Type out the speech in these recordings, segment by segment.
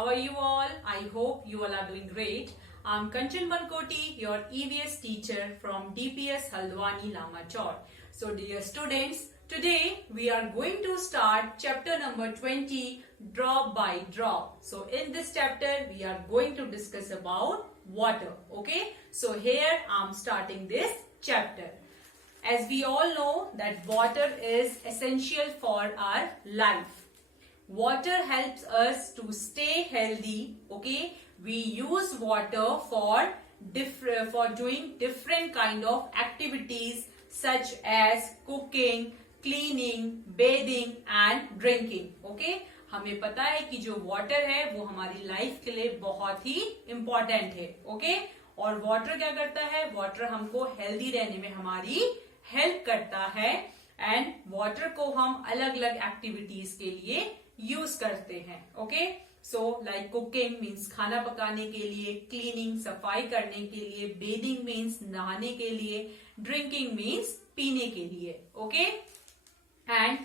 How are you all? I hope you all are doing great. I'm Kanchan Bankoti, your EVS teacher from DPS Haldwani Lamachor. So dear students, today we are going to start chapter number 20, drop by drop. So in this chapter we are going to discuss about water. Okay, so here I'm starting this chapter. As we all know that water is essential for our life. Water helps us to stay healthy. Okay, we use water for doing different kind of activities such as cooking, cleaning, bathing and drinking. Okay, हमें पता है कि जो water है वो हमारी life के लिए बहुत ही इम्पोर्टेंट है. ओके, और वाटर क्या करता है? वाटर हमको हेल्दी रहने में हमारी हेल्प करता है एंड वाटर को हम अलग अलग एक्टिविटीज के लिए यूज करते हैं. Okay, so like cooking means खाना पकाने के लिए, क्लीनिंग सफाई करने के लिए, बेदिंग मीन्स नहाने के लिए, ड्रिंकिंग मीन्स पीने के लिए. Okay, and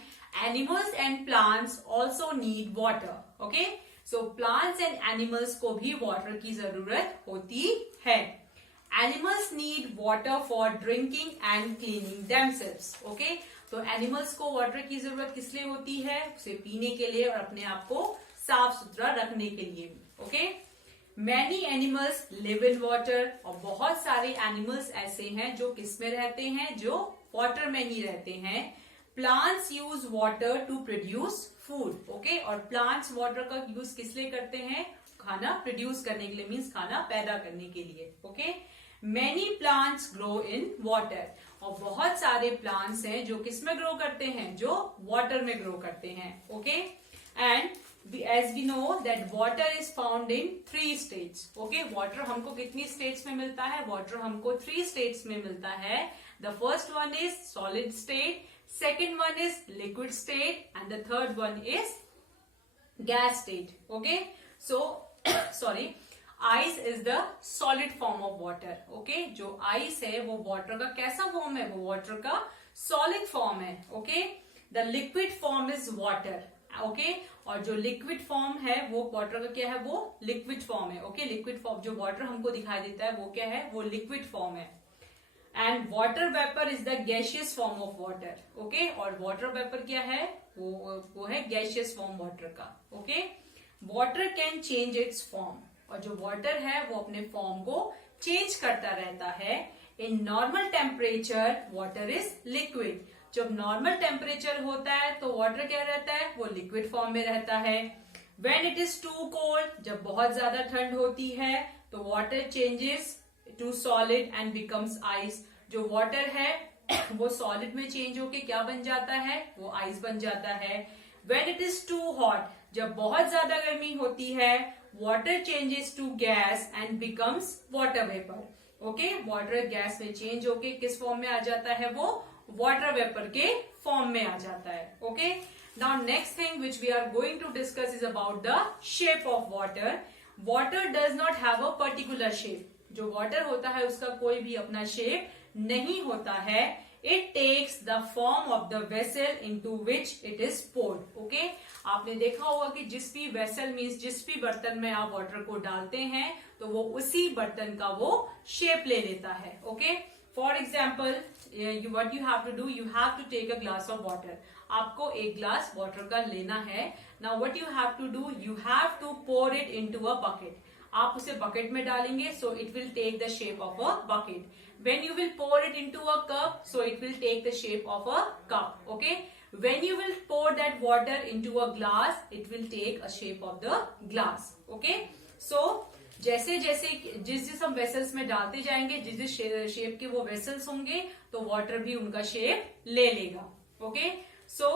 animals and plants also need water. Okay, so plants and animals को भी वाटर की जरूरत होती है. Animals need water for drinking and cleaning themselves. Okay, तो एनिमल्स को वाटर की जरूरत किस लिए होती है? उसे पीने के लिए और अपने आप को साफ सुथरा रखने के लिए. Okay, many animals live in water. और बहुत सारे एनिमल्स ऐसे हैं जो किस में रहते हैं? जो वाटर में ही रहते हैं. Plants use water to produce food. Okay, और प्लांट्स वाटर का यूज किस लिए करते हैं? खाना प्रोड्यूस करने के लिए, मीन्स खाना पैदा करने के लिए. Okay, many plants grow in water. और बहुत सारे प्लांट्स हैं जो किस में ग्रो करते हैं? जो वाटर में ग्रो करते हैं. Okay, and as we know that water is found in 3 states. Okay, water हमको कितनी स्टेट्स में मिलता है? वाटर हमको 3 स्टेट्स में मिलता है. The first one is solid state, second one is liquid state and the third one is gas state. Okay, so sorry, ice is the solid form of water. Okay, जो ice है वो water का कैसा form है? वो water का solid form है. Okay, the liquid form is water. Okay, और जो लिक्विड फॉर्म है वो वाटर का क्या है? वो लिक्विड फॉर्म है. ओके, लिक्विड फॉर्म जो वाटर हमको दिखाई देता है वो क्या है? वो लिक्विड फॉर्म है. And water vapour is the gaseous form of water. Okay, और वाटर वेपर क्या है? वो है गैशियस फॉर्म वाटर का. Okay, water can change it's form. और जो वाटर है वो अपने फॉर्म को चेंज करता रहता है. In normal temperature water is liquid. जब नॉर्मल टेम्परेचर होता है तो वाटर क्या रहता है? वो लिक्विड फॉर्म में रहता है. When it is too cold, जब बहुत ज्यादा ठंड होती है तो water changes to solid and becomes ice. जो वाटर है वो सॉलिड में चेंज होके क्या बन जाता है? वो आइस बन जाता है. When it is too hot, जब बहुत ज्यादा गर्मी होती है, water changes to gas and becomes water vapour. Okay, water gas में चेंज होके किस फॉर्म में आ जाता है? वो वाटर वेपर के फॉर्म में आ जाता है. Okay, now next thing which we are going to discuss is about the shape of water. Water does not have a particular shape. जो वाटर होता है उसका कोई भी अपना शेप नहीं होता है. It takes the form of the vessel into which it is poured. Okay? आपने देखा होगा कि जिस भी वेसल मीन्स जिस भी बर्तन में आप वाटर को डालते हैं तो वो उसी बर्तन का वो शेप ले लेता है. Okay, for example what you have to do, you have to take a glass of water. आपको एक ग्लास वाटर का लेना है. Now what you have to do, you have to pour it into a bucket. आप उसे bucket में डालेंगे so it will take the shape of a bucket. When you will pour it into a cup, so it will take the shape of a cup. Okay, when you will pour that water into a glass, it will take a shape of the glass. Okay, so जैसे जैसे जिस हम vessels में डालते जाएंगे, जिस shape के वो वेसल्स होंगे तो वाटर भी उनका शेप ले लेगा. Okay, so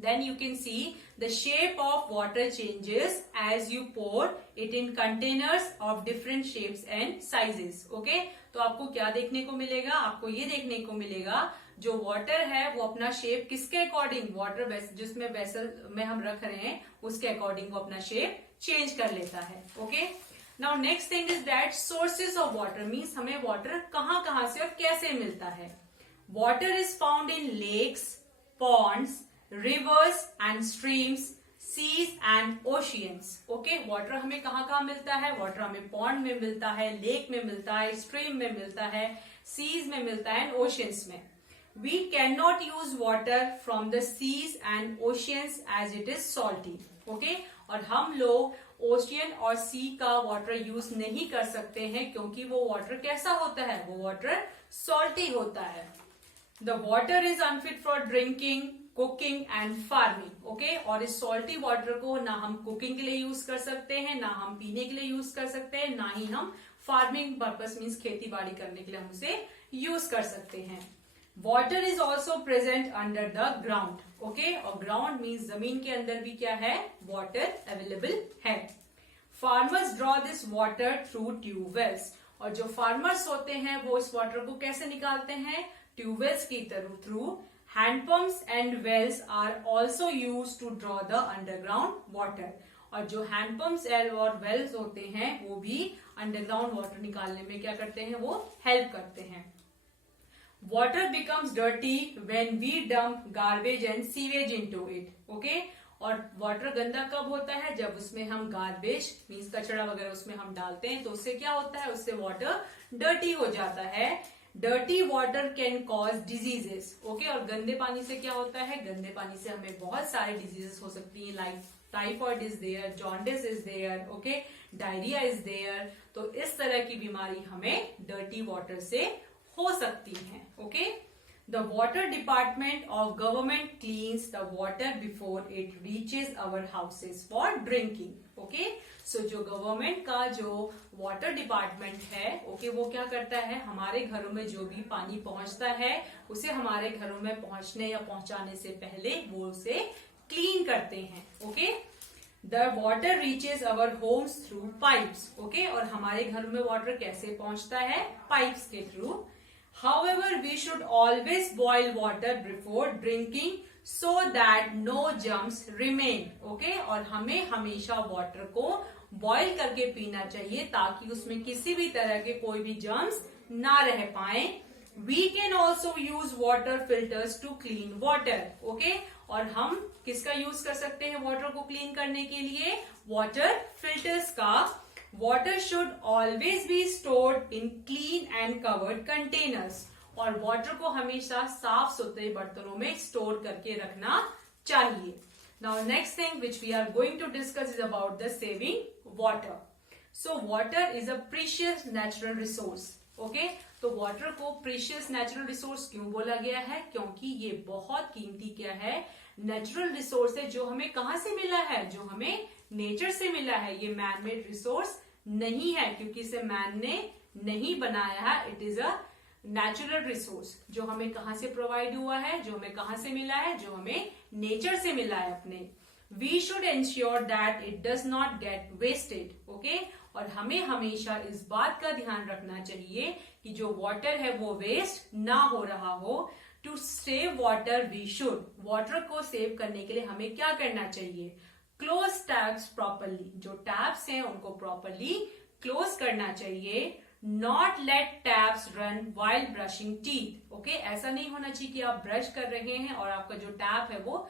then you can see the shape of water changes as you pour it in containers of different shapes and sizes. Okay, तो आपको क्या देखने को मिलेगा? आपको ये देखने को मिलेगा जो वाटर है वो अपना शेप किसके अकॉर्डिंग, वाटर जिसमें वेसल में हम रख रहे हैं उसके अकॉर्डिंग वो अपना शेप चेंज कर लेता है. Okay, now next thing is that sources of water means हमें वाटर कहाँ से और कैसे मिलता है. Water is found in lakes, ponds, rivers and streams, seas and oceans. Okay, water हमें कहाँ कहाँ मिलता है? वाटर हमें पॉन्ड में मिलता है, लेक में मिलता है, स्ट्रीम में मिलता है, सीज में मिलता है एंड ओशियंस में। We cannot use water from the seas and oceans as it is salty. Okay? और हम लोग ओशियन और सी का वाटर यूज नहीं कर सकते हैं क्योंकि वो वाटर कैसा होता है? वो वाटर सॉल्टी होता है। The water is unfit for drinking, cooking and farming. Okay, और इस सॉल्टी वाटर को ना हम कुकिंग के लिए यूज कर सकते हैं, ना हम पीने के लिए यूज कर सकते हैं, ना ही हम फार्मिंग पर्पस मीन्स खेती बाड़ी करने के लिए हम उसे यूज कर सकते हैं। Water is also present under the ground. Okay, और ग्राउंड मीन्स जमीन के अंदर भी क्या है? वाटर अवेलेबल है। Farmers draw this water through tube wells, और जो फार्मर्स होते हैं वो इस वाटर को कैसे निकालते हैं? ट्यूबवेल्स की थ्रू। Handpumps and wells are also use to draw the underground water, और जो हैंडपंप्स और वेल्स होते हैं वो भी अंडरग्राउंड वाटर निकालने में क्या करते हैं? वो हेल्प करते हैं। Water becomes dirty when we dump garbage and sewage into it. Okay, और वाटर गंदा कब होता है? जब उसमें हम गार्बेज मीन्स कचरा वगैरह उसमें हम डालते हैं, तो उससे क्या होता है? उससे वाटर डर्टी हो जाता है। Dirty water can cause diseases. Okay, और गंदे पानी से क्या होता है? गंदे पानी से हमें बहुत सारे डिजीजेस हो सकती है, like typhoid is there, jaundice is there, okay, diarrhoea is there. तो इस तरह की बीमारी हमें डर्टी वाटर से हो सकती हैं। Okay, the water department of government cleans the water before it reaches our houses for drinking. Okay, so जो गवर्नमेंट का जो वाटर डिपार्टमेंट है, ओके, वो क्या करता है? हमारे घरों में जो भी पानी पहुंचता है उसे हमारे घरों में पहुंचने या पहुंचाने से पहले वो उसे क्लीन करते हैं। Okay, the water reaches our Holmes through pipes. Okay, और हमारे घरों में वाटर कैसे पहुंचता है? पाइप्स के through. However, we should always boil water before drinking so that no germs remain. Okay? और हमें हमेशा वाटर को बॉईल करके पीना चाहिए ताकि उसमें किसी भी तरह के कोई भी जर्म्स ना रह पाए। We can also use water filters to clean water. Okay? और हम किसका यूज कर सकते हैं वाटर को क्लीन करने के लिए? वाटर फिल्टर्स का। Water should always be stored in clean and covered containers. और वाटर को हमेशा साफ सुथरे बर्तनों में स्टोर करके रखना चाहिए। Now next thing which we are going to discuss is about the saving water. So water is a precious natural resource. Okay? तो वाटर को precious natural resource क्यों बोला गया है? क्योंकि ये बहुत कीमती क्या है? नेचुरल रिसोर्स है जो हमें कहाँ से मिला है? जो हमें नेचर से मिला है। ये मैन मेड रिसोर्स नहीं है क्योंकि इसे मैन ने नहीं बनाया है। It is a natural resource जो हमें कहाँ से प्रोवाइड हुआ है? जो हमें कहाँ से मिला है? जो हमें नेचर से मिला है अपने। We should ensure that it does not get wasted. Okay, और हमें हमेशा इस बात का ध्यान रखना चाहिए कि जो वाटर है वो वेस्ट ना हो रहा हो। To save water we should, water को सेव करने के लिए हमें क्या करना चाहिए? क्लोज टैप्स प्रॉपरली, जो टैप्स हैं उनको प्रॉपरली क्लोज करना चाहिए। Not let taps run while brushing teeth. Okay, ऐसा नहीं होना चाहिए कि आप ब्रश कर रहे हैं और आपका जो टैप है वो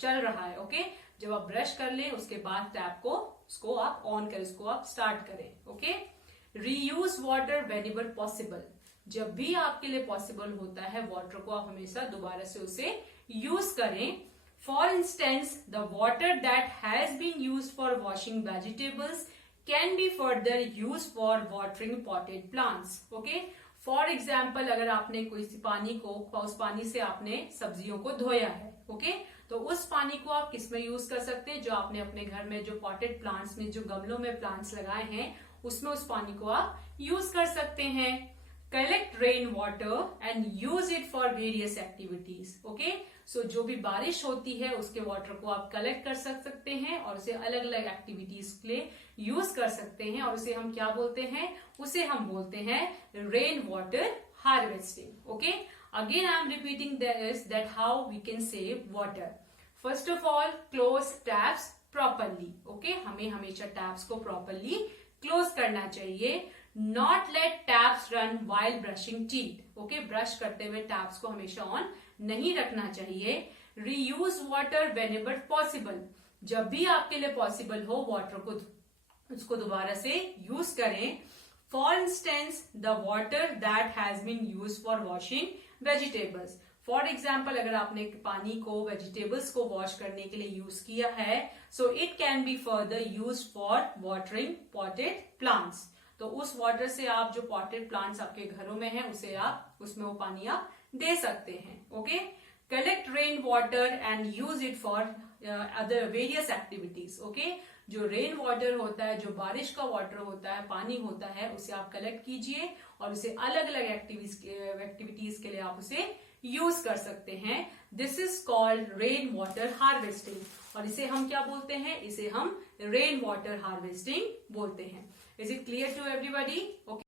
चल रहा है। ओके, जब आप ब्रश कर लें उसके बाद टैप को उसको आप ऑन करें, उसको आप स्टार्ट करें। Okay, reuse water whenever possible, जब भी आपके लिए पॉसिबल होता है वाटर को आप हमेशा दोबारा से उसे यूज करें। For instance, the water that has been used for washing vegetables can be further used for watering potted plants. Okay? For example, अगर आपने कोई पानी को उस पानी से आपने सब्जियों को धोया है, okay? तो उस पानी को आप किस में यूज कर सकते हैं? जो आपने अपने घर में जो पॉटेड प्लांट्स में जो गमलों में प्लांट्स लगाए हैं उसमें उस पानी को आप यूज कर सकते हैं। Collect rain water and use it for various activities. Okay, so जो भी बारिश होती है उसके वाटर को आप कलेक्ट कर सकते हैं और उसे अलग अलग एक्टिविटीज के लिए यूज कर सकते हैं और उसे हम क्या बोलते हैं? उसे हम बोलते हैं rain water harvesting. Okay, again I am repeating this that how we can save water. First of all, close taps properly. Okay, हमें हमेशा टैप्स को प्रॉपरली क्लोज करना चाहिए। Not let taps run while brushing teeth. Okay, brush करते हुए taps को हमेशा on नहीं रखना चाहिए। रीयूज वाटर वेनेवर पॉसिबल, जब भी आपके लिए पॉसिबल हो वाटर को उसको दोबारा से यूज करें. For instance the water that has been use for washing vegetables. For example अगर आपने पानी को वेजिटेबल्स को वॉश करने के लिए यूज किया है, so it can be further use for watering potted plants. तो उस वाटर से आप जो पॉटेड प्लांट्स आपके घरों में है उसे आप उसमें वो पानी आप दे सकते हैं. Okay, collect rain water and use it for other various activities. Okay, जो रेन वाटर होता है, जो बारिश का वाटर होता है, पानी होता है, उसे आप कलेक्ट कीजिए और उसे अलग अलग एक्टिविटीज के लिए आप उसे यूज कर सकते हैं. This is called rain water harvesting. और इसे हम क्या बोलते हैं? इसे हम रेन वाटर हार्वेस्टिंग बोलते हैं. Is it clear to everybody? Okay.